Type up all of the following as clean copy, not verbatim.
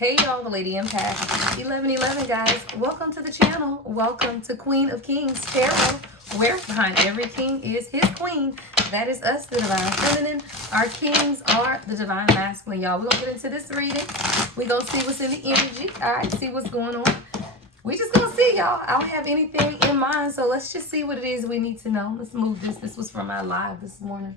Hey y'all, the Lady Empath 1111, guys. Welcome to the channel. Welcome to Queen of Kings Tarot, where behind every king is his queen. That is us, the Divine Feminine. Our kings are the Divine Masculine, y'all. We're going to get into this reading. We're going to see what's in the energy. All right, see what's going on. We just going to see, y'all. I don't have anything in mind, so let's just see what it is we need to know. Let's move this. This was from my live this morning.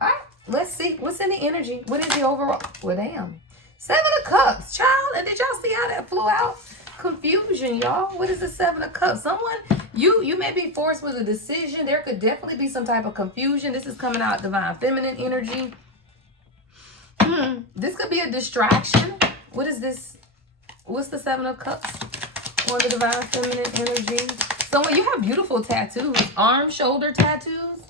All right, let's see what's in the energy. What is the overall? Well, damn. 7 of Cups, child. And did y'all see how that flew out? Confusion, y'all. What is the 7 of Cups? Someone, you may be forced with a decision. There could definitely be some type of confusion. This is coming out Divine Feminine energy. This could be a distraction. What is this? What's the 7 of Cups on the Divine Feminine energy? Someone, you have beautiful tattoos. Arm, shoulder tattoos.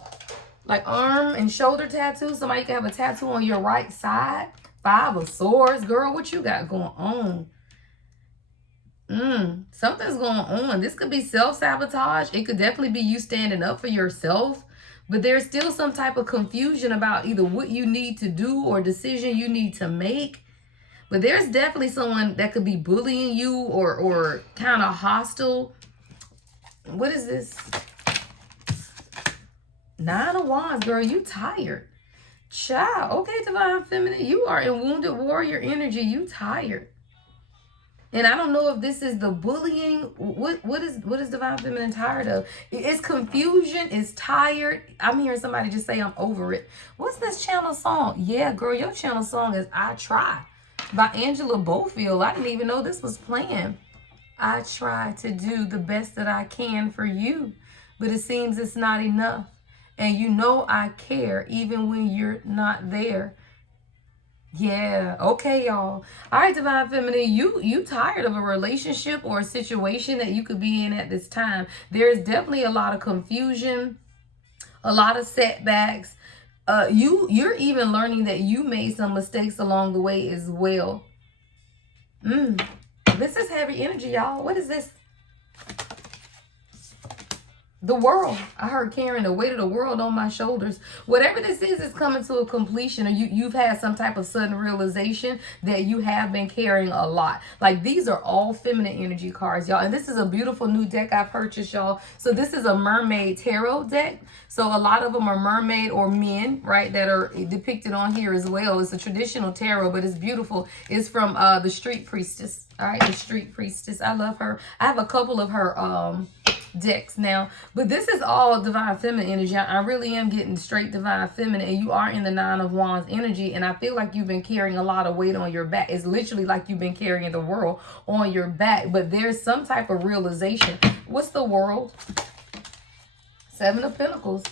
Like arm and shoulder tattoos. Somebody can have a tattoo on your right side. 5 of Swords. Girl, what you got going on? Something's going on. This could be self-sabotage. It could definitely be you standing up for yourself. But there's still some type of confusion about either what you need to do or decision you need to make. But there's definitely someone that could be bullying you or kind of hostile. What is this? 9 of Wands. Girl, you tired. Child, okay, Divine Feminine, you are in Wounded Warrior energy. You tired. And I don't know if this is the bullying. What is Divine Feminine tired of? It's confusion. It's tired. I'm hearing somebody just say, I'm over it. What's this channel song? Yeah, girl, your channel song is I Try by Angela Bofield. I didn't even know this was playing. I try to do the best that I can for you, but it seems it's not enough. And you know I care even when you're not there. Yeah, okay, y'all. All right, Divine Feminine, you tired of a relationship or a situation that you could be in at this time. There's definitely a lot of confusion, a lot of setbacks. You're even learning that you made some mistakes along the way as well. This is heavy energy, y'all. What is this? The world. I heard carrying the weight of the world on my shoulders. Whatever this is coming to a completion, or you've had some type of sudden realization that you have been carrying a lot. Like, these are all feminine energy cards, y'all. And this is a beautiful new deck I purchased, y'all. So this is a mermaid tarot deck. So a lot of them are mermaid or men, right, that are depicted on here as well. It's a traditional tarot, but it's beautiful. It's from the Street Priestess. All right, the Street Priestess. I love her. I have a couple of her decks now, but this is all Divine Feminine energy. I really am getting straight Divine Feminine, and you are in the 9 of Wands energy, and I feel like you've been carrying a lot of weight on your back. It's literally like you've been carrying the world on your back, but there's some type of realization. What's the world? 7 of Pentacles.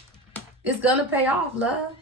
It's gonna pay off, love.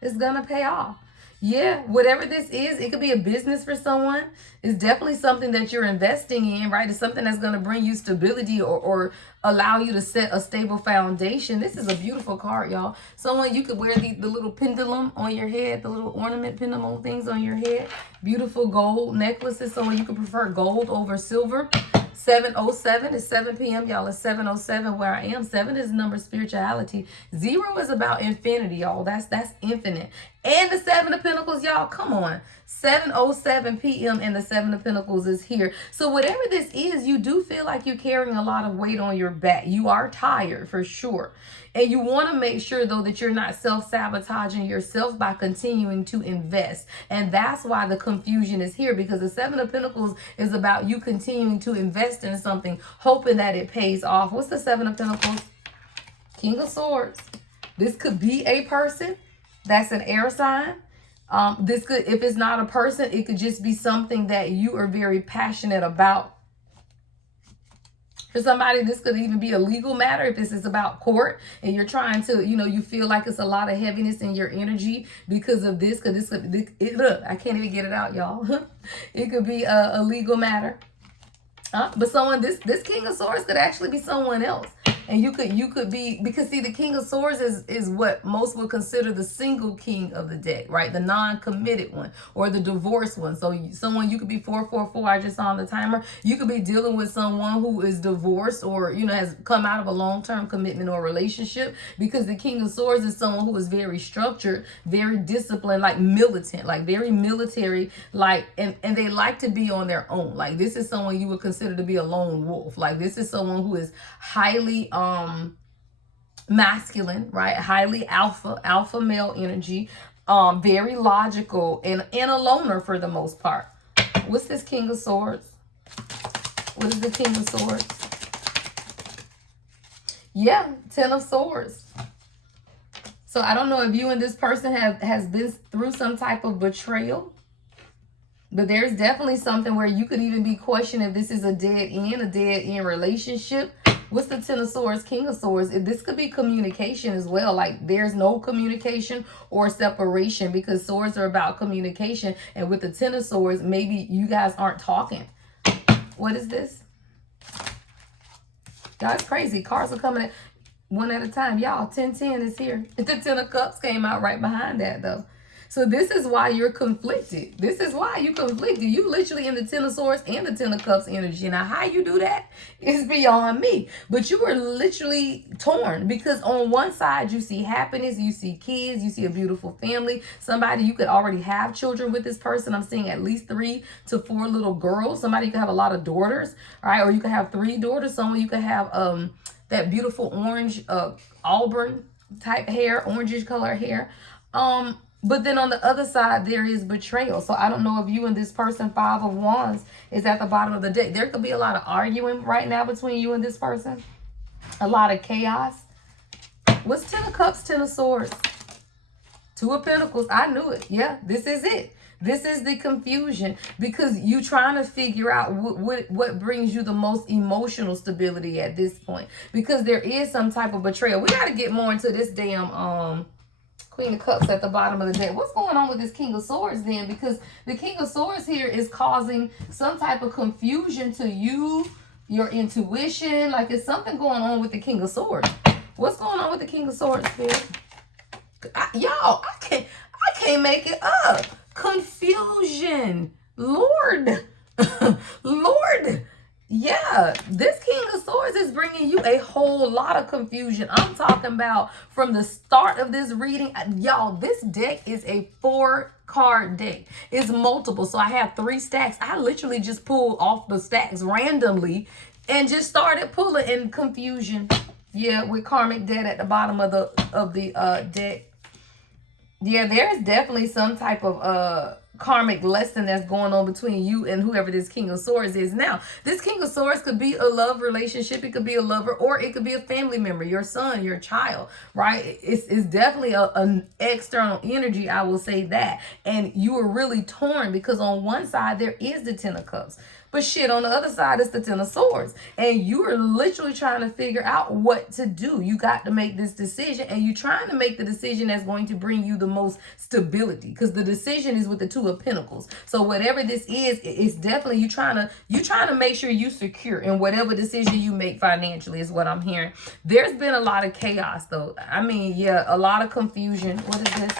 It's gonna pay off. Yeah, whatever this is, it could be a business for someone. It's definitely something that you're investing in, right? It's something that's going to bring you stability or allow you to set a stable foundation. This is a beautiful card, y'all. Someone, you could wear the little pendulum on your head, the little ornament pendulum things on your head. Beautiful gold necklaces. Someone, you could prefer gold over silver. 7:07 is 7 p.m. Y'all, it's 7:07 where I am. 7 is the number of spirituality. 0 is about infinity, y'all. That's infinite. And the 7 of Pentacles, y'all, come on. 7:07 p.m. and the 7 of Pentacles is here. So whatever this is, you do feel like you're carrying a lot of weight on your back. You are tired for sure. And you want to make sure, though, that you're not self-sabotaging yourself by continuing to invest. And that's why the confusion is here, because the 7 of Pentacles is about you continuing to invest in something, hoping that it pays off. What's the 7 of Pentacles? King of Swords. This could be a person. That's an air sign. This could, if it's not a person, it could just be something that you are very passionate about. For somebody, this could even be a legal matter if this is about court and you're trying to, you feel like it's a lot of heaviness in your energy because of this. Because look, I can't even get it out, y'all. It could be a legal matter. But someone, this King of Swords could actually be someone else. And you could be, because see, the King of Swords is what most would consider the single king of the deck, right? The non-committed one or the divorced one. So someone, you could be 444. I just saw on the timer. You could be dealing with someone who is divorced or has come out of a long-term commitment or relationship, because the King of Swords is someone who is very structured, very disciplined, like militant, like very military, like and they like to be on their own. Like this is someone you would consider to be a lone wolf. Like this is someone who is highly masculine, right? Highly alpha male energy, very logical and a loner for the most part. What's this King of Swords? What is the King of Swords? Yeah, Ten of Swords. So I don't know if you and this person has been through some type of betrayal, but there's definitely something where you could even be questioning if this is a dead end relationship. What's the Ten of Swords, King of Swords? This could be communication as well. Like there's no communication or separation, because swords are about communication. And with the Ten of Swords, maybe you guys aren't talking. What is this? Y'all, it's crazy. Cards are coming in one at a time. Y'all, 1010 is here. The Ten of Cups came out right behind that though. So this is why you're conflicted. This is why you conflicted. You literally in the Ten of Swords and the Ten of Cups energy. Now, how you do that is beyond me. But you were literally torn, because on one side, you see happiness, you see kids, you see a beautiful family. Somebody, you could already have children with this person. I'm seeing at least 3 to 4 little girls. Somebody, you could have a lot of daughters, right? Or you could have 3 daughters. Someone, you could have that beautiful orange, auburn type hair, orangish color hair. But then on the other side, there is betrayal. So I don't know if you and this person, 5 of Wands, is at the bottom of the deck. There could be a lot of arguing right now between you and this person. A lot of chaos. What's Ten of Cups, Ten of Swords? 2 of Pentacles. I knew it. Yeah, this is it. This is the confusion, because you trying to figure out what brings you the most emotional stability at this point. Because there is some type of betrayal. We got to get more into this damn Queen of Cups at the bottom of the deck. What's going on with this King of Swords then? Because the King of Swords here is causing some type of confusion to you, your intuition. Like it's something going on with the King of Swords. What's going on with the King of Swords, Spirit? Y'all, I can't make it up. Confusion. Lord. Lord. Yeah, this King of Swords is bringing you a whole lot of confusion. I'm talking about from the start of this reading. Y'all, this deck is a 4-card deck. It's multiple. So I have 3 stacks. I literally just pulled off the stacks randomly and just started pulling in confusion. Yeah, with karmic debt at the bottom of the deck. Yeah, there's definitely some type of karmic lesson that's going on between you and whoever this King of Swords is. Now, this King of Swords could be a love relationship. It could be a lover, or it could be a family member, your son, your child, right? It's definitely an external energy, I will say that. And you are really torn, because on one side, there is the Ten of Cups. But shit, on the other side, it's the Ten of Swords. And you are literally trying to figure out what to do. You got to make this decision. And you're trying to make the decision that's going to bring you the most stability. Because the decision is with the 2 of Pentacles. So whatever this is, it's definitely you trying to make sure you secure in whatever decision you make financially, is what I'm hearing. There's been a lot of chaos, though. I mean, yeah, a lot of confusion. What is this?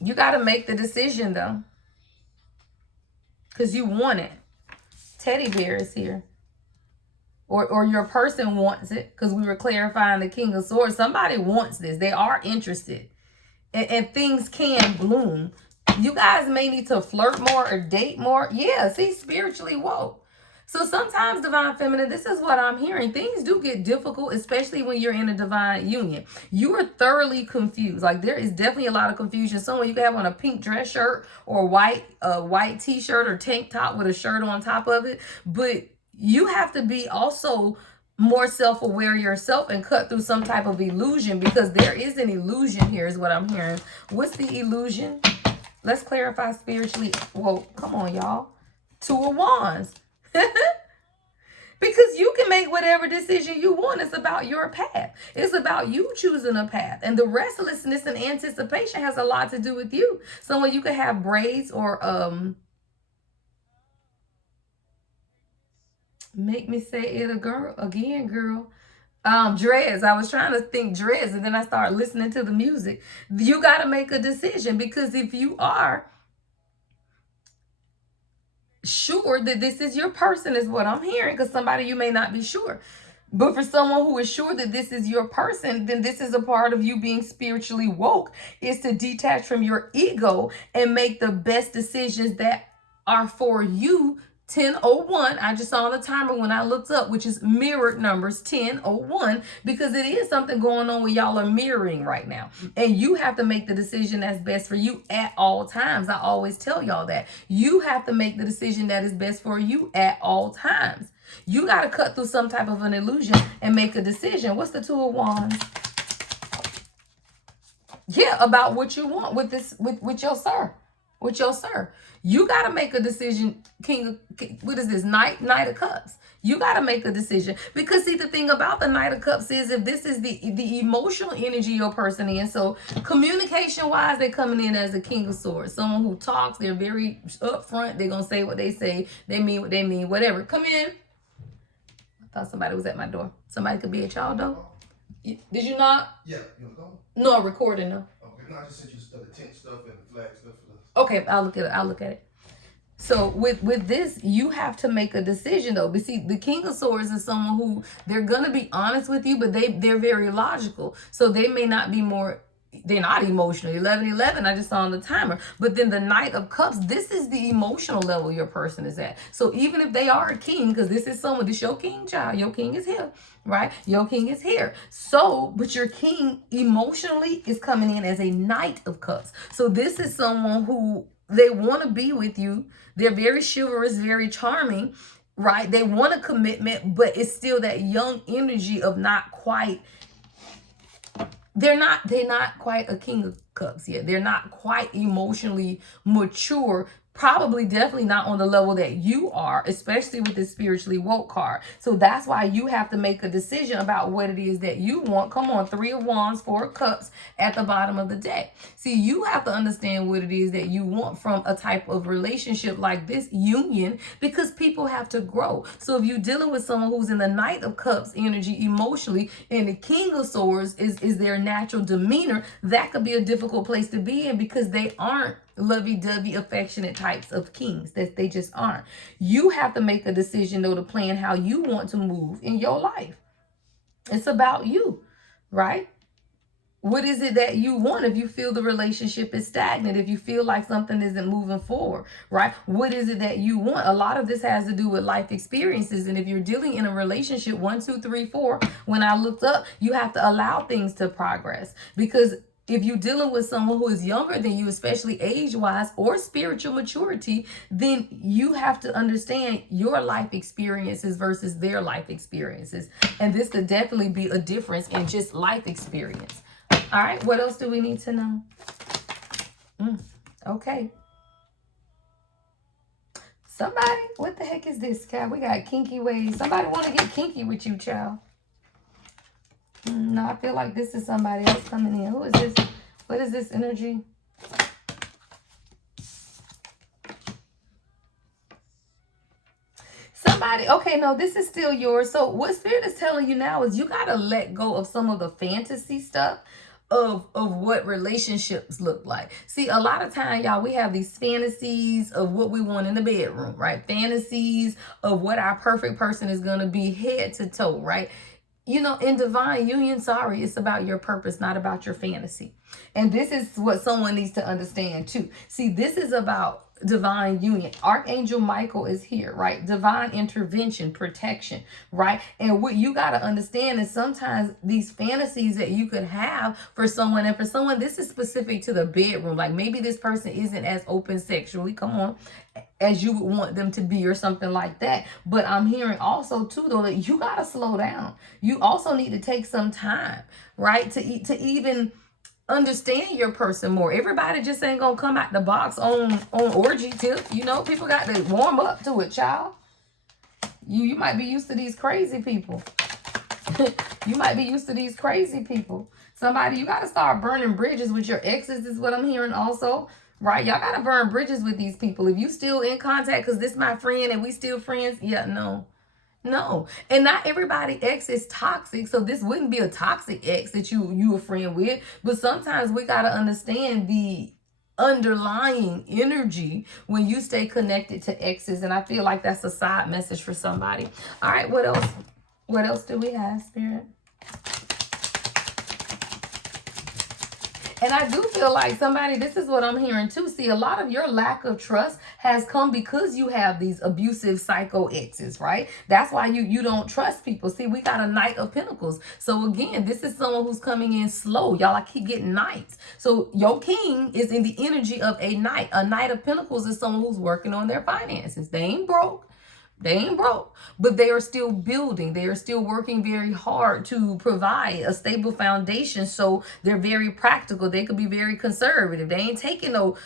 You got to make the decision, though. Because you want it. Teddy bear is here. Or your person wants it. Because we were clarifying the King of Swords. Somebody wants this. They are interested. And things can bloom. You guys may need to flirt more or date more. Yeah, see, spiritually woke. So sometimes, Divine Feminine, this is what I'm hearing. Things do get difficult, especially when you're in a divine union. You are thoroughly confused. Like, there is definitely a lot of confusion. Someone you can have on a pink dress shirt or white t-shirt or tank top with a shirt on top of it. But you have to be also more self-aware yourself and cut through some type of illusion, because there is an illusion here, is what I'm hearing. What's the illusion? Let's clarify spiritually. Whoa, come on, y'all. 2 of Wands. Because you can make whatever decision you want. It's about your path. It's about you choosing a path. And the restlessness and anticipation has a lot to do with you. Someone you could have braids or Make me say it again, girl. Dreads. I was trying to think dreads, and then I started listening to the music. You got to make a decision, because if you are sure that this is your person, is what I'm hearing, because somebody, you may not be sure. But for someone who is sure that this is your person, then this is a part of you being spiritually woke, is to detach from your ego and make the best decisions that are for you. 10:01. I just saw the timer when I looked up, which is mirrored numbers 10:01, because it is something going on where y'all are mirroring right now. And you have to make the decision that's best for you at all times. I always tell y'all that. You have to make the decision that is best for you at all times. You got to cut through some type of an illusion and make a decision. What's the Two of Wands? Yeah, about what you want with this, with your sir. With your sir. You got to make a decision, what is this? Knight of Cups. You got to make a decision, because see, the thing about the Knight of Cups is, if this is the emotional energy your person in, so communication wise, they're coming in as a King of Swords, someone who talks, they're very upfront, they're going to say what they say, they mean what they mean, whatever. Come in. I thought somebody was at my door. Somebody could be at y'all door. Did you not? Yeah, you want to go? No, I'm recording though. Okay, no, I just sent you the tent stuff and the flag stuff for the... Okay, I'll look at it. So with this, you have to make a decision though. But see, the King of Swords is someone who, they're gonna be honest with you, but they're very logical. So they may not be they're not emotional. 11:11, I just saw on the timer. But then the Knight of Cups, this is the emotional level your person is at. So even if they are a king, because this is someone, this your king, child, your king is here, right? Your king is here. So, but your king emotionally is coming in as a Knight of Cups. So this is someone who, they want to be with you. They're very chivalrous, very charming, right? They want a commitment, but it's still that young energy of not quite, they're not quite a King of Cups yet. They're not quite emotionally mature. Probably definitely not on the level that you are, especially with the spiritually woke card. So that's why you have to make a decision about what it is that you want. Come on, 3 of Wands, 4 of Cups at the bottom of the deck. See, you have to understand what it is that you want from a type of relationship like this union, because people have to grow. So if you're dealing with someone who's in the Knight of Cups energy emotionally, and the King of Swords is their natural demeanor, that could be a difficult place to be in, because they aren't lovey-dovey, affectionate types of kings. That they just aren't. You have to make a decision though to plan how you want to move in your life. It's about you, right? What is it that you want? If you feel the relationship is stagnant, if you feel like something isn't moving forward, right? What is it that you want? A lot of this has to do with life experiences. And if you're dealing in a relationship, 1, 2, 3, 4, when I looked up, you have to allow things to progress, because if you're dealing with someone who is younger than you, especially age-wise or spiritual maturity, then you have to understand your life experiences versus their life experiences. And this could definitely be a difference in just life experience. All right, what else do we need to know? Okay. Somebody, what the heck is this, Cal? We got kinky ways. Somebody want to get kinky with you, child. No, I feel like this is somebody else coming in. Who is this? What is this energy? Somebody, okay, no, this is still yours. So what Spirit is telling you now is you got to let go of some of the fantasy stuff of what relationships look like. See, a lot of time, y'all, we have these fantasies of what we want in the bedroom, right? Fantasies of what our perfect person is going to be head to toe, right? You know, in divine union, sorry, it's about your purpose, not about your fantasy. And this is what someone needs to understand too. See, this is about divine union. Archangel Michael is here, right? Divine intervention, protection, right? And what you got to understand is sometimes these fantasies that you could have for someone, and for someone, this is specific to the bedroom. Like maybe this person isn't as open sexually, come on, as you would want them to be or something like that. But I'm hearing also too, though, that you got to slow down. You also need to take some time, right? To even understand your person more. Everybody just ain't gonna come out the box on orgy tip. You know, people got to warm up to it, child. You might be used to these crazy people. You might be used to these crazy people. Somebody, you got to start burning bridges with your exes is what I'm hearing also, right? Y'all got to burn bridges with these people. If you still in contact, because this my friend and we still friends, yeah, no. No. And not everybody ex is toxic. So this wouldn't be a toxic ex that you a friend with. But sometimes we gotta understand the underlying energy when you stay connected to exes. And I feel like that's a side message for somebody. All right, what else? What else do we have, Spirit? And I do feel like somebody, this is what I'm hearing too. See, a lot of your lack of trust has come because you have these abusive psycho exes, right? That's why you don't trust people. See, we got a Knight of Pentacles. So again, this is someone who's coming in slow. Y'all, I keep getting knights. So your king is in the energy of a knight. A Knight of Pentacles is someone who's working on their finances. They ain't broke. They ain't broke, but they are still building. They are still working very hard to provide a stable foundation. So they're very practical. They could be very conservative. They ain't taking no,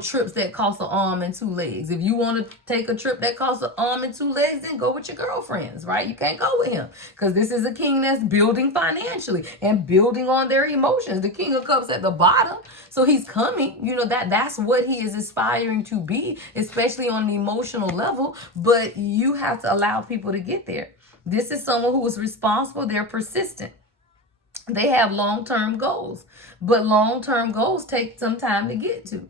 trips that cost an arm and two legs. If you want to take a trip that costs an arm and two legs, then go with your girlfriends, right? You can't go with him because this is a king that's building financially and building on their emotions. The King of Cups at the bottom. So he's coming, that's what he is aspiring to be, especially on the emotional level. But you have to allow people to get there. This is someone who is responsible. They're persistent. They have long-term goals, but long-term goals take some time to get to.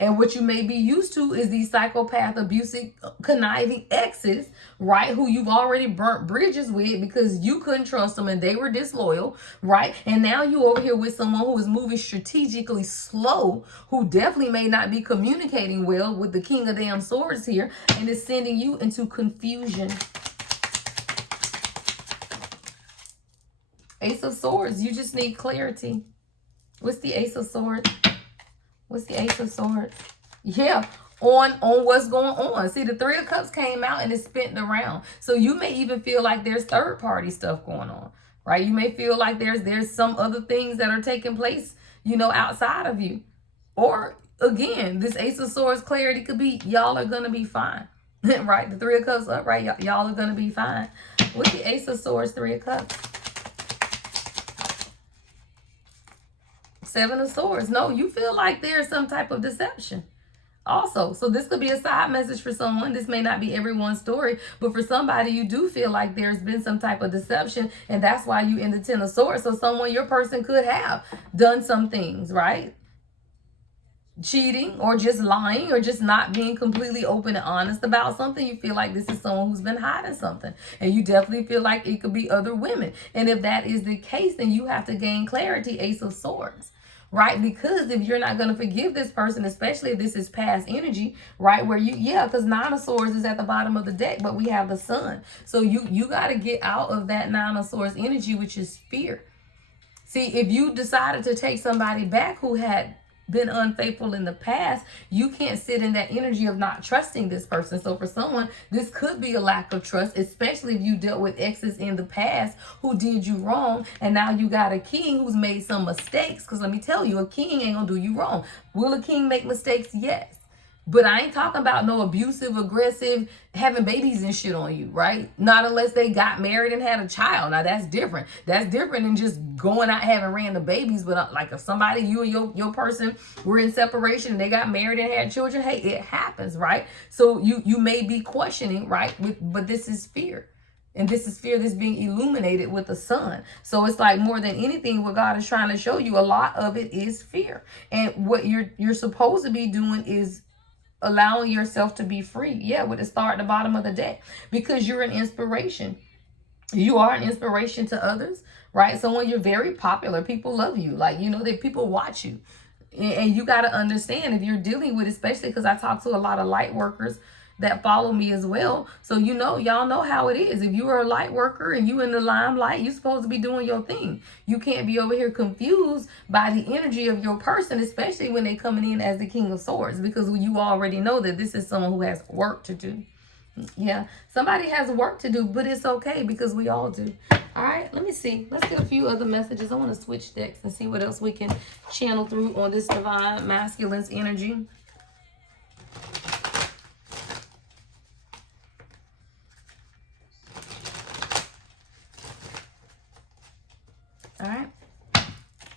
And what you may be used to is these psychopath, abusive, conniving exes, right? Who you've already burnt bridges with because you couldn't trust them and they were disloyal, right? And now you over here with someone who is moving strategically slow, who definitely may not be communicating well with the King of Damn Swords here, and is sending you into confusion. Ace of Swords, you just need clarity. What's the Ace of Swords? What's the Ace of Swords? Yeah, on what's going on. See, the Three of Cups came out and it's spent around. So you may even feel like there's third party stuff going on, right? You may feel like there's some other things that are taking place, outside of you. Or again, this Ace of Swords clarity could be y'all are gonna be fine. Right? The Three of Cups up, right? Y'all are gonna be fine. What's the Ace of Swords, Three of Cups? Seven of Swords. No, you feel like there's some type of deception also. So this could be a side message for someone. This may not be everyone's story, but for somebody, you do feel like there's been some type of deception, and that's why you in the Ten of Swords. So someone, your person could have done some things, right? Cheating or just lying or just not being completely open and honest about something. You feel like this is someone who's been hiding something, and you definitely feel like it could be other women. And if that is the case, then you have to gain clarity, Ace of Swords. Right? Because if you're not going to forgive this person, especially if this is past energy, right? Where because Nine of Swords is at the bottom of the deck, but we have the Sun. So you got to get out of that Nine of Swords energy, which is fear. See, if you decided to take somebody back who had been unfaithful in the past, you can't sit in that energy of not trusting this person. So for someone, this could be a lack of trust, especially if you dealt with exes in the past who did you wrong, and now you got a king who's made some mistakes. Because let me tell you, a king ain't gonna do you wrong. Will a king make mistakes? Yes. But I ain't talking about no abusive, aggressive, having babies and shit on you, right? Not unless they got married and had a child. Now, that's different. That's different than just going out having random babies. But like if somebody, you and your person were in separation and they got married and had children, hey, it happens, right? So you may be questioning, right? But this is fear. And this is fear that's being illuminated with the Sun. So it's like more than anything, what God is trying to show you, a lot of it is fear. And what you're supposed to be doing is allowing yourself to be free. Yeah, with the star at the bottom of the deck, because you're an inspiration. You are an inspiration to others, right? So when you're very popular, people love you. Like, that people watch you. And you got to understand if you're dealing with, especially because I talk to a lot of light workers that follow me as well. So, y'all know how it is. If you are a light worker and you in the limelight, you're supposed to be doing your thing. You can't be over here confused by the energy of your person, especially when they coming in as the King of Swords, because you already know that this is someone who has work to do. Yeah, somebody has work to do, but it's okay because we all do. All right, let me see. Let's get a few other messages. I want to switch decks and see what else we can channel through on this divine masculine's energy. All right.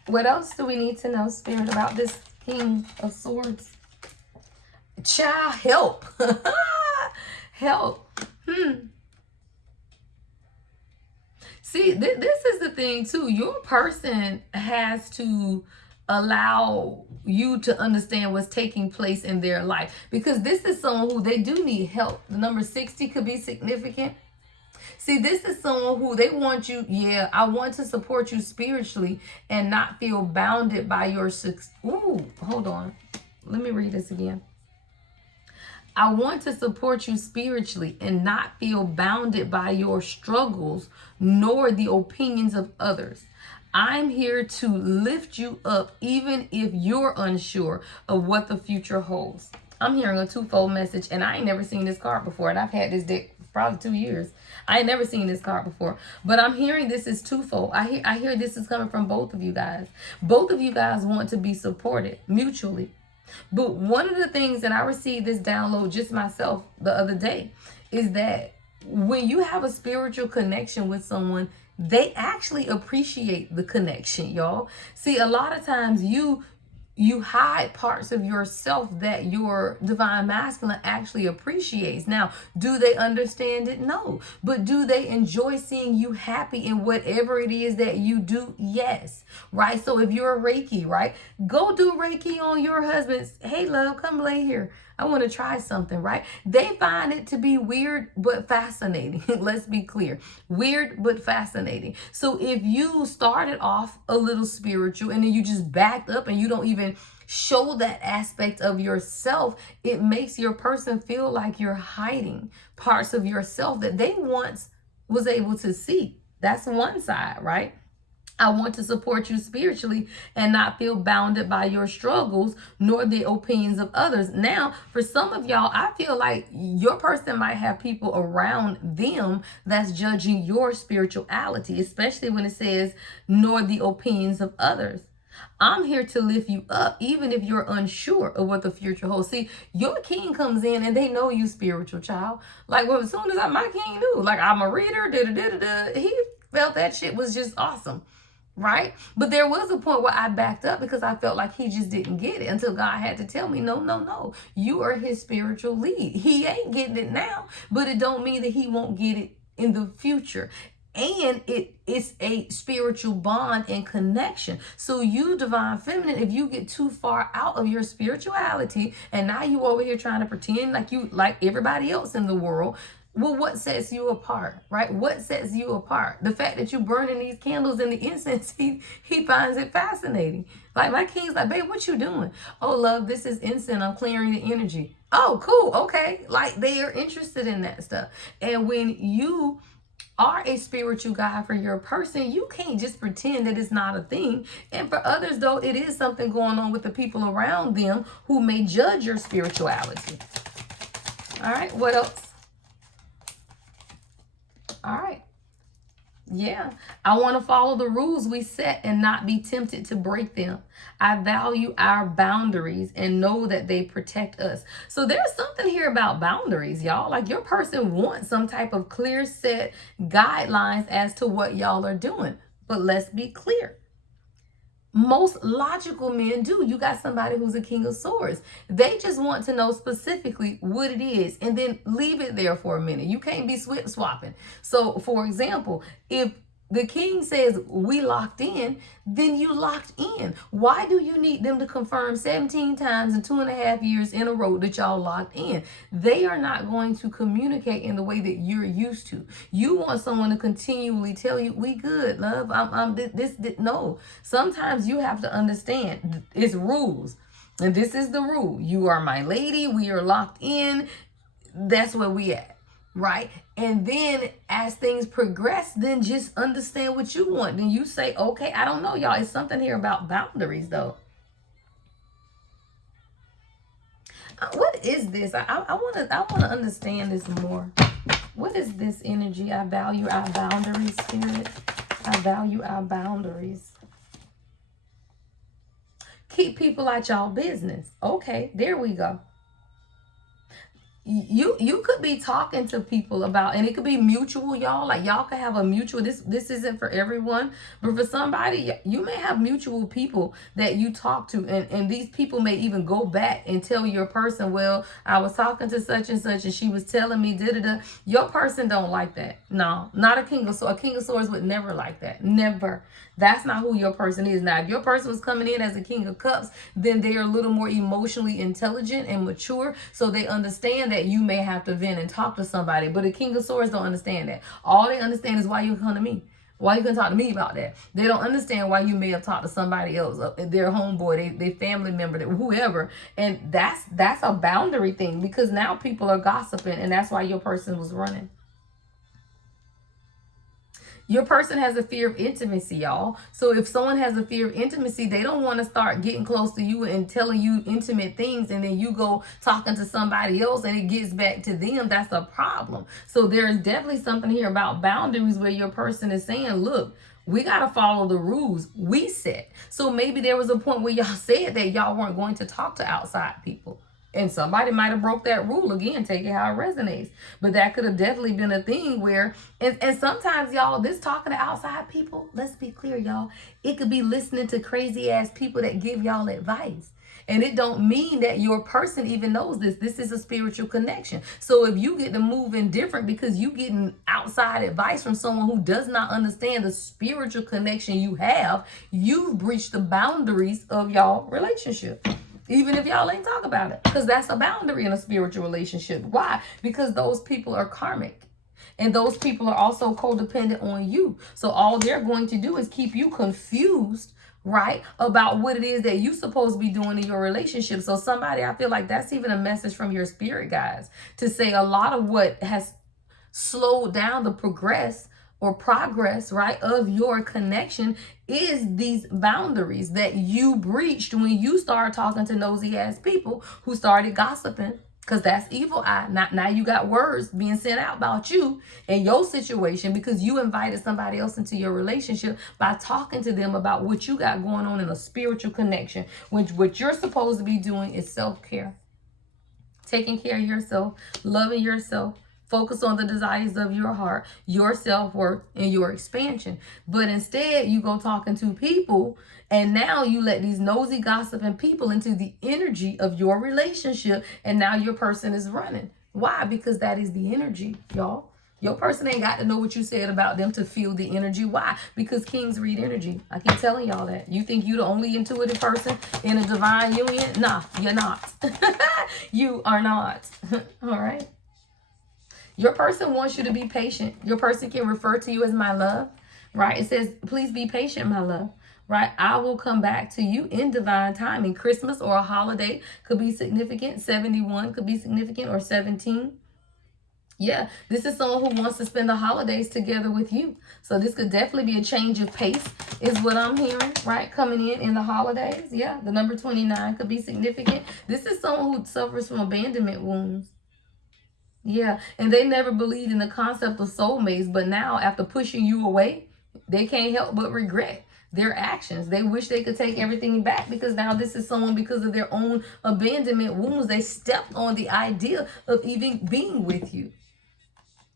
What else do we need to know, Spirit, about this King of Swords? Child, help. Help. See, this is the thing too. Your person has to allow you to understand what's taking place in their life, because this is someone who they do need help. The number 60 could be significant. See, this is someone who they want you. Yeah, I want to support you spiritually and not feel bounded by your Ooh, hold on. Let me read this again. I want to support you spiritually and not feel bounded by your struggles nor the opinions of others. I'm here to lift you up even if you're unsure of what the future holds. I'm hearing a twofold message, and I ain't never seen this card before, and I've had this deck for probably 2 years. I ain't never seen this card before, but I'm hearing this is twofold. I hear this is coming from both of you guys. Both of you guys want to be supported mutually. But one of the things that I received this download just myself the other day is that when you have a spiritual connection with someone, they actually appreciate the connection, y'all. See, a lot of times you hide parts of yourself that your divine masculine actually appreciates. Now, do they understand it? No. But do they enjoy seeing you happy in whatever it is that you do? Yes. Right? So if you're a Reiki, right? Go do Reiki on your husband's. Hey, love, come lay here. I want to try something, right? They find it to be weird but fascinating. Let's be clear. Weird but fascinating. So if you started off a little spiritual and then you just backed up and you don't even show that aspect of yourself, it makes your person feel like you're hiding parts of yourself that they once was able to see. That's one side, right? I want to support you spiritually and not feel bounded by your struggles nor the opinions of others. Now, for some of y'all, I feel like your person might have people around them that's judging your spirituality, especially when it says nor the opinions of others. I'm here to lift you up, even if you're unsure of what the future holds. See, your king comes in and they know you spiritual, child. Like, well, as soon as my king knew, like, I'm a reader, he felt that shit was just awesome. Right? But there was a point where I backed up because I felt like he just didn't get it until God had to tell me, no. You are his spiritual lead. He ain't getting it now, but it don't mean that he won't get it in the future. And it's a spiritual bond and connection. So you, divine feminine, if you get too far out of your spirituality and now you over here trying to pretend like you like everybody else in the world, well, what sets you apart, right? What sets you apart? The fact that you burning these candles and the incense, he finds it fascinating. Like, my king's like, babe, what you doing? Oh, love, this is incense. I'm clearing the energy. Oh, cool. Okay. Like, they are interested in that stuff. And when you are a spiritual guide for your person, you can't just pretend that it's not a thing. And for others, though, it is something going on with the people around them who may judge your spirituality. All right. What else? All right. Yeah. I want to follow the rules we set and not be tempted to break them. I value our boundaries and know that they protect us. So there's something here about boundaries, y'all. Like, your person wants some type of clear set guidelines as to what y'all are doing. But let's be clear. Most logical men do. You got somebody who's a king of swords. They just want to know specifically what it is and then leave it there for a minute. You can't be swip swapping. So, for example, if the king says we locked in, then you locked in. Why do you need them to confirm 17 times in 2.5 years in a row that y'all locked in? They are not going to communicate in the way that you're used to. You want someone to continually tell you, we good, love. No. Sometimes you have to understand it's rules. And this is the rule. You are my lady. We are locked in. That's where we at. Right? And then as things progress, then just understand what you want. Then you say, okay, I don't know, y'all. It's something here about boundaries, though. What is this? I want to understand this more. What is this energy? I value our boundaries, spirit. I value our boundaries. Keep people out y'all business. Okay, there we go. you could be talking to people about, and it could be mutual, y'all. Like y'all could have a mutual, this isn't for everyone, but for somebody, you may have mutual people that you talk to, and these people may even go back and tell your person, well, I was talking to such and she was telling me da da da. Your person don't like that. No, not a king of swords. A king of swords would never like that. Never. That's not who your person is. Now, if your person was coming in as a king of cups, then they're a little more emotionally intelligent and mature, so they understand that you may have to vent and talk to somebody. But a king of swords don't understand that. All they understand is why you come to me. Why you can talk to me about that? They don't understand why you may have talked to somebody else, their homeboy, their family member, whoever. And that's a boundary thing, because now people are gossiping, and that's why your person was running. Your person has a fear of intimacy, y'all. So if someone has a fear of intimacy, they don't want to start getting close to you and telling you intimate things, and then you go talking to somebody else and it gets back to them. That's a problem. So there is definitely something here about boundaries where your person is saying, look, we got to follow the rules we set. So maybe there was a point where y'all said that y'all weren't going to talk to outside people. And somebody might have broke that rule. Again, take it how it resonates. But that could have definitely been a thing where, and sometimes, y'all, this talking to outside people, let's be clear, y'all, it could be listening to crazy ass people that give y'all advice. And it don't mean that your person even knows this. This is a spiritual connection. So if you get to move in different because you getting outside advice from someone who does not understand the spiritual connection you have, you've breached the boundaries of y'all relationship. Even if y'all ain't talk about it, because that's a boundary in a spiritual relationship. Why? Because those people are karmic, and those people are also codependent on you. So all they're going to do is keep you confused, right, about what it is that you supposed to be doing in your relationship. So somebody, I feel like that's even a message from your spirit guides to say a lot of what has slowed down the progress, right, of your connection is these boundaries that you breached when you started talking to nosy ass people who started gossiping, because that's evil eye. Now you got words being sent out about you and your situation because you invited somebody else into your relationship by talking to them about what you got going on in a spiritual connection, which what you're supposed to be doing is self-care, taking care of yourself, loving yourself. Focus on the desires of your heart, your self-worth, and your expansion. But instead, you go talking to people, and now you let these nosy, gossiping people into the energy of your relationship, and now your person is running. Why? Because that is the energy, y'all. Your person ain't got to know what you said about them to feel the energy. Why? Because kings read energy. I keep telling y'all that. You think you the only intuitive person in a divine union? Nah, you're not. You are not. All right? Your person wants you to be patient. Your person can refer to you as my love, right? It says, please be patient, my love, right? I will come back to you in divine timing. Christmas or a holiday could be significant. 71 could be significant, or 17. Yeah, this is someone who wants to spend the holidays together with you. So this could definitely be a change of pace is what I'm hearing, right? Coming in the holidays. Yeah, the number 29 could be significant. This is someone who suffers from abandonment wounds. Yeah, and they never believed in the concept of soulmates, but now after pushing you away, they can't help but regret their actions. They wish they could take everything back because now this is someone, because of their own abandonment wounds, they stepped on the idea of even being with you.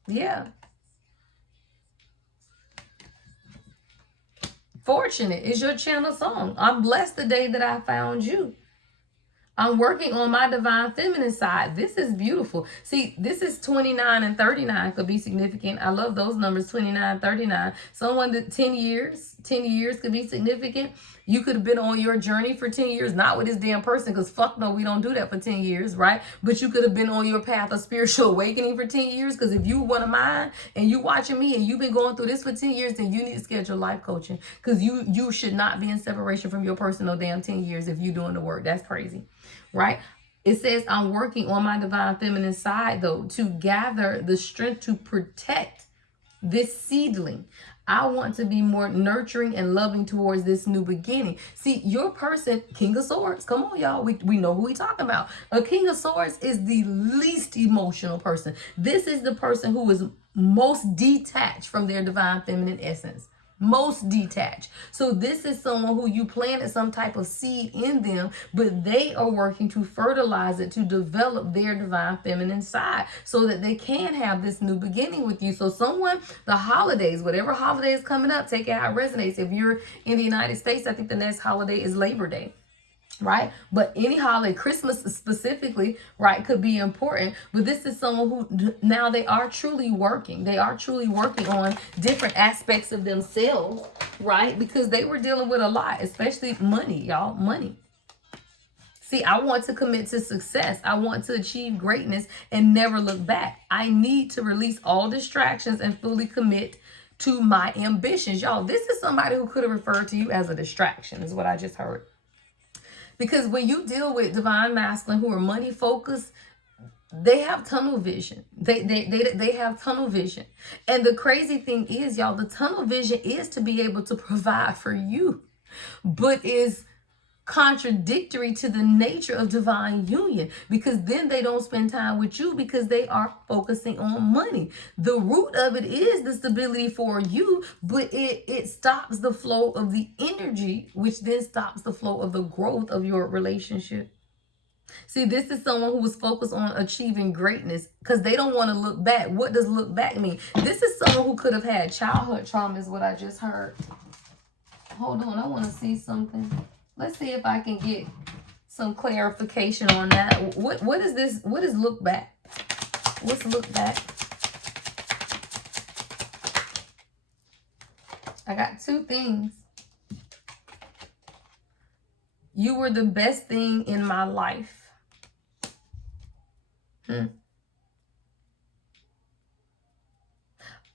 Yeah. Fortunate is your channel song. I'm blessed the day that I found you. I'm working on my divine feminine side. This is beautiful. See, this is 29 and 39 could be significant. I love those numbers, 29, 39. Someone that 10 years could be significant. You could have been on your journey for 10 years, not with this damn person, because fuck no, we don't do that for 10 years, right? But you could have been on your path of spiritual awakening for 10 years, because if you one of mine and you watching me and you've been going through this for 10 years, then you need to schedule life coaching, because you should not be in separation from your person no damn 10 years if you're doing the work. That's crazy. Right? It says, I'm working on my divine feminine side, though, to gather the strength to protect this seedling. I want to be more nurturing and loving towards this new beginning. See, your person, King of Swords, come on, y'all. We know who we talking about. A King of Swords is the least emotional person. This is the person who is most detached from their divine feminine essence. Most detached. So this is someone who you planted some type of seed in them, but they are working to fertilize it, to develop their divine feminine side so that they can have this new beginning with you. So someone, the holidays, whatever holiday is coming up, take it how it resonates. If you're in the United States, I think the next holiday is Labor Day. Right? But any holiday, Christmas specifically, right, could be important. But this is someone who now they are truly working. They are truly working on different aspects of themselves, right? Because they were dealing with a lot, especially money, y'all, money. See, I want to commit to success. I want to achieve greatness and never look back. I need to release all distractions and fully commit to my ambitions. Y'all, this is somebody who could have referred to you as a distraction, is what I just heard. Because when you deal with divine masculine who are money focused, they have tunnel vision. They have tunnel vision. And the crazy thing is, y'all, the tunnel vision is to be able to provide for you, but is contradictory to the nature of divine union, because then they don't spend time with you because they are focusing on money. The root of it is the stability for you, but it stops the flow of the energy, which then stops the flow of the growth of your relationship. See, this is someone who was focused on achieving greatness because they don't want to look back. What does look back mean? This is someone who could have had childhood trauma, is what I just heard. Hold on, I want to see something. Let's see if I can get some clarification on that. What is this? What is look back? What's look back? I got two things. You were the best thing in my life.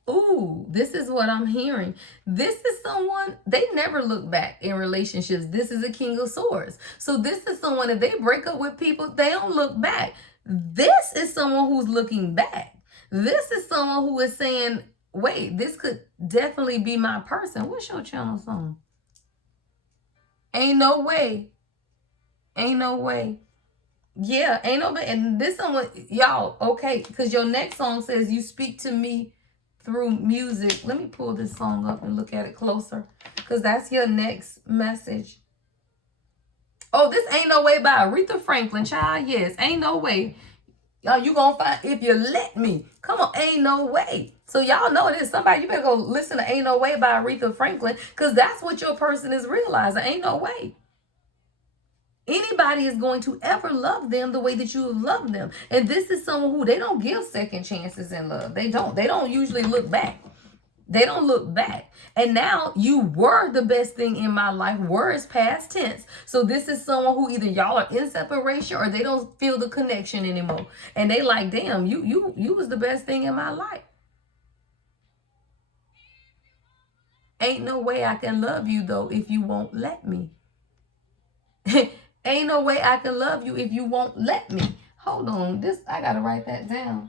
Ooh, this is what I'm hearing. This is someone, they never look back in relationships. This is a King of Swords. So this is someone, if they break up with people, they don't look back. This is someone who's looking back. This is someone who is saying, wait, this could definitely be my person. What's your channel song? Ain't no way. Ain't no way. Yeah, ain't no way. And this someone, y'all, okay, because your next song says you speak to me through music. Let me pull this song up and look at it closer, because that's your next message. Oh, this Ain't No Way by Aretha Franklin, child. Yes, ain't no way. Y'all, you gonna find If You Let Me. Come on, ain't no way. So y'all know this. Somebody, you better go listen to Ain't No Way by Aretha Franklin, because that's what your person is realizing. Ain't no way anybody is going to ever love them the way that you have loved them. And this is someone who, they don't give second chances in love. They don't usually look back. They don't look back. And now you were the best thing in my life. Were is past tense. So this is someone who either y'all are in separation or they don't feel the connection anymore. And they like, damn, you was the best thing in my life. Ain't no way I can love you though if you won't let me. Ain't no way I can love you if you won't let me. Hold on. I gotta write that down.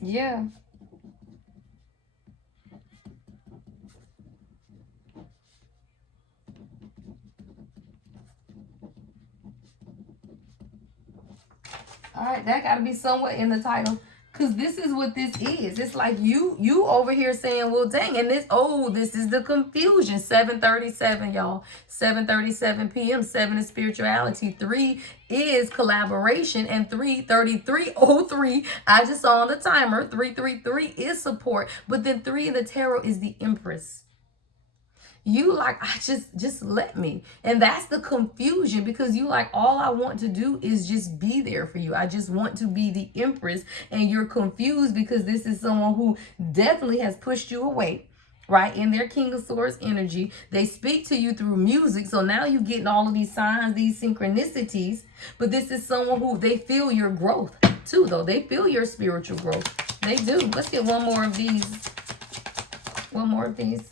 Yeah. All right, that gotta be somewhere in the title. Because this is what this is. It's like you over here saying, well, dang, and this is the confusion. 7:37, y'all. 7:37 p.m. 7 is spirituality. 3 is collaboration. And 3:33:03, I just saw on the timer, 333 is support. But then 3 in the tarot is the Empress. You like, I just let me. And that's the confusion, because you like, all I want to do is just be there for you. I just want to be the Empress. And you're confused because this is someone who definitely has pushed you away, right? In their King of Swords energy. They speak to you through music. So now you're getting all of these signs, these synchronicities. But this is someone who, they feel your growth too, though. They feel your spiritual growth. They do. Let's get one more of these. One more of these.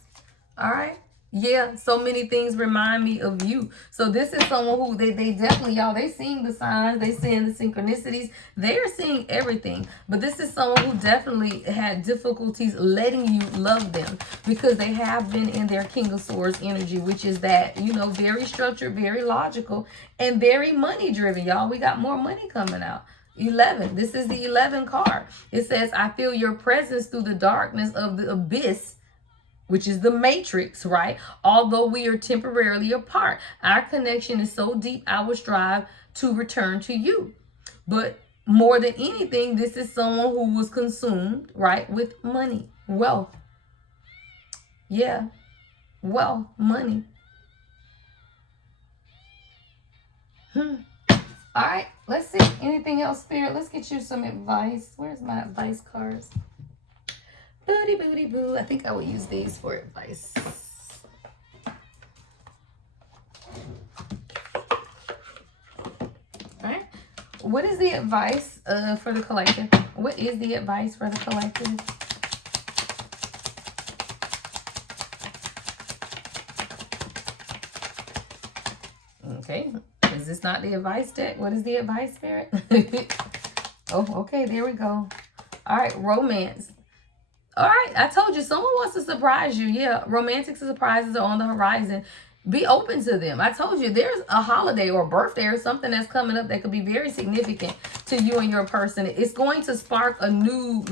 All right. Yeah, so many things remind me of you. So this is someone who they definitely, y'all, they seeing the signs, they seeing the synchronicities, they're seeing everything. But this is someone who definitely had difficulties letting you love them, because they have been in their King of Swords energy, which is that, very structured, very logical, and very money driven, y'all. We got more money coming out. 11. This is the 11 card. It says, I feel your presence through the darkness of the abyss, which is the matrix, right? Although we are temporarily apart, our connection is so deep, I will strive to return to you. But more than anything, this is someone who was consumed, right, with money, wealth. Yeah, wealth, money. All right, let's see. Anything else, Spirit? Let's get you some advice. Where's my advice cards? Booty, booty, boo. I think I will use these for advice. All right. What is the advice for the collective? What is the advice for the collective? Okay. Is this not the advice deck? What is the advice, Spirit? Oh, okay. There we go. All right. Romance. All right, I told you, someone wants to surprise you. Yeah, romantic surprises are on the horizon. Be open to them. I told you, there's a holiday or birthday or something that's coming up that could be very significant to you and your person. It's going to spark a new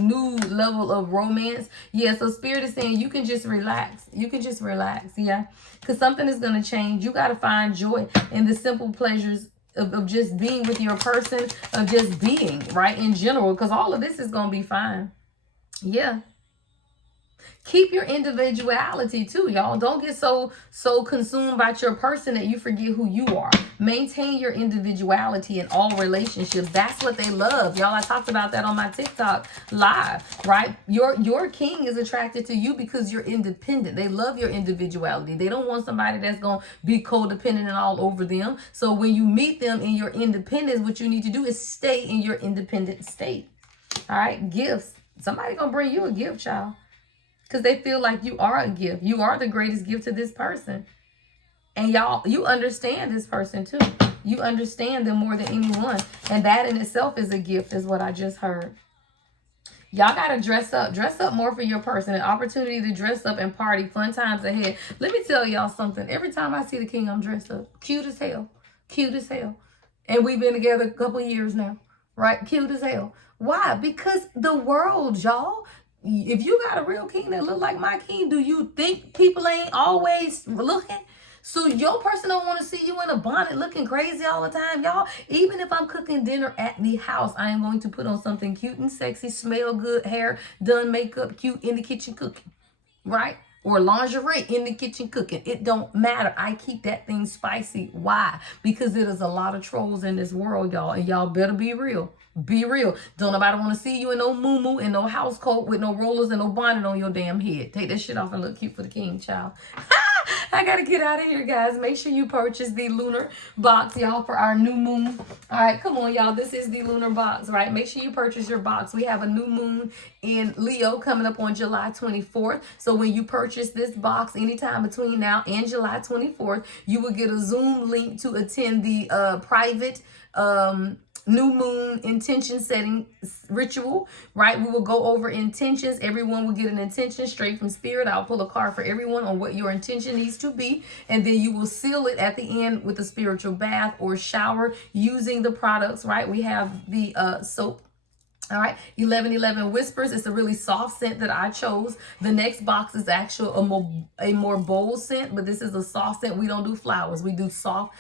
level of romance. Yeah, so Spirit is saying you can just relax. You can just relax, yeah, because something is going to change. You got to find joy in the simple pleasures of just being with your person, of just being, right, in general, because all of this is going to be fine. Yeah. Keep your individuality too, y'all. Don't get so consumed by your person that you forget who you are. Maintain your individuality in all relationships. That's what they love, y'all. I talked about that on my TikTok live, right? Your king is attracted to you because you're independent. They love your individuality. They don't want somebody that's going to be codependent and all over them. So when you meet them in your independence, what you need to do is stay in your independent state. All right, gifts. Somebody going to bring you a gift, child. Because they feel like you are a gift. You are the greatest gift to this person. And y'all, you understand this person too. You understand them more than anyone. And that in itself is a gift, is what I just heard. Y'all got to dress up. Dress up more for your person. An opportunity to dress up and party. Fun times ahead. Let me tell y'all something. Every time I see the king, I'm dressed up. Cute as hell. Cute as hell. And we've been together a couple of years now. Right? Cute as hell. Why? Because the world, y'all. If you got a real king that look like my king, do you think people ain't always looking? So your person don't want to see you in a bonnet looking crazy all the time, y'all. Even if I'm cooking dinner at the house, I am going to put on something cute and sexy, smell good, hair done, makeup cute, in the kitchen cooking, right? Or lingerie in the kitchen cooking. It don't matter. I keep that thing spicy. Why? Because there is a lot of trolls in this world, y'all. And y'all better be real. Be real. Don't nobody want to see you in no moo-moo, in no house coat with no rollers and no bonnet on your damn head. Take that shit off and look cute for the king, child. I gotta get out of here, guys. Make sure you purchase the lunar box, y'all, for our new moon. All right, come on, y'all. This is the lunar box, right? Make sure you purchase your box. We have a new moon in Leo coming up on July 24th. So when you purchase this box anytime between now and July 24th, you will get a Zoom link to attend the private new moon intention setting ritual, right? We will go over intentions. Everyone will get an intention straight from Spirit. I'll pull a card for everyone on what your intention needs to be, and then you will seal it at the end with a spiritual bath or shower using the products, right? We have the soap. All right, 1111 Whispers. It's a really soft scent that I chose. The next box is actually a more bold scent, but this is a soft scent. We don't do flowers. We do soft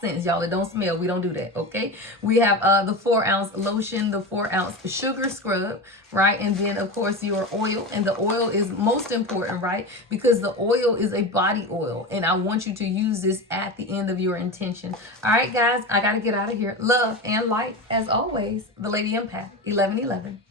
scents, y'all. It don't smell. We don't do that, okay? We have the 4-ounce lotion, the 4-ounce sugar scrub, right? And then, of course, your oil. And the oil is most important, right? Because the oil is a body oil. And I want you to use this at the end of your intention. All right, guys, I got to get out of here. Love and light, as always, the Lady Empath, 1111.